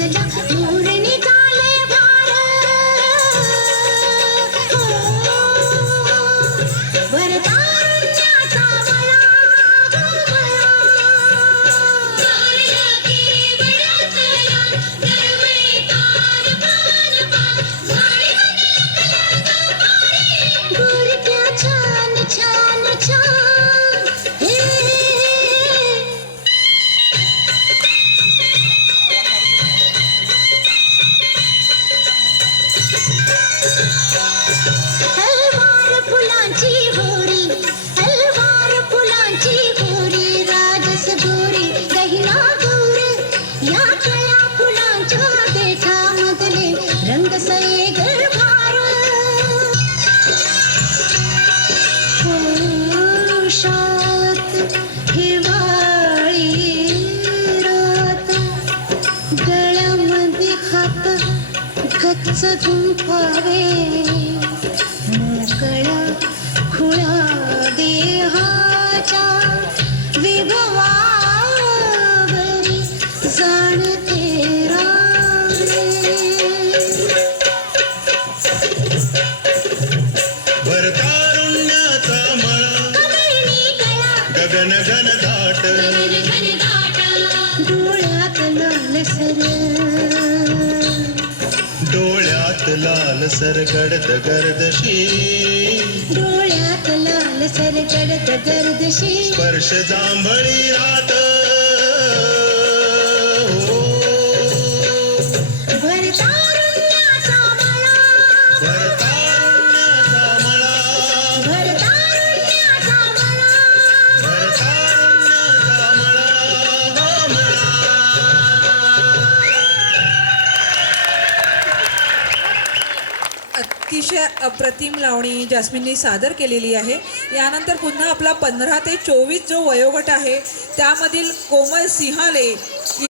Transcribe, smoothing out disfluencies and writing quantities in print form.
कसला मूर निघाले भार वरदारण्याचा मला गोरक्या छान छान छान हे हलवार फुलांची होरी हलवार फुलांची होरी राजस गोरी गहिना गोर या कळ्या फुलांच्या देठामधले रंग सये गरभार पौषात हिवाळी रात गळ्यामध्ये हात गच्च गुंफावे मोकळ्या खुळा देहाच्या विभवावरी जाणते राणे वरदारुण्याचा मळा कमळनी गळा गगन घन दाट डोळ्यात लालसर डोळ्यात लालसर गडद गर्दशी डोळ्यात लालसर गडद गर्दशी स्पर्श जांभळी रात हो भरतारुण्याचा मला वरदारुण्याचा मळा भरतारुण्याचा मला वरदारुण्याचा मळा हो मळा अतिशय अप्रतिम लावणी जास्मिनने सादर केलेली आहे. यानंतर पुन्हा आपला 15 ते 24 जो वयोगट आहे त्यामधील कोमल सिंहाले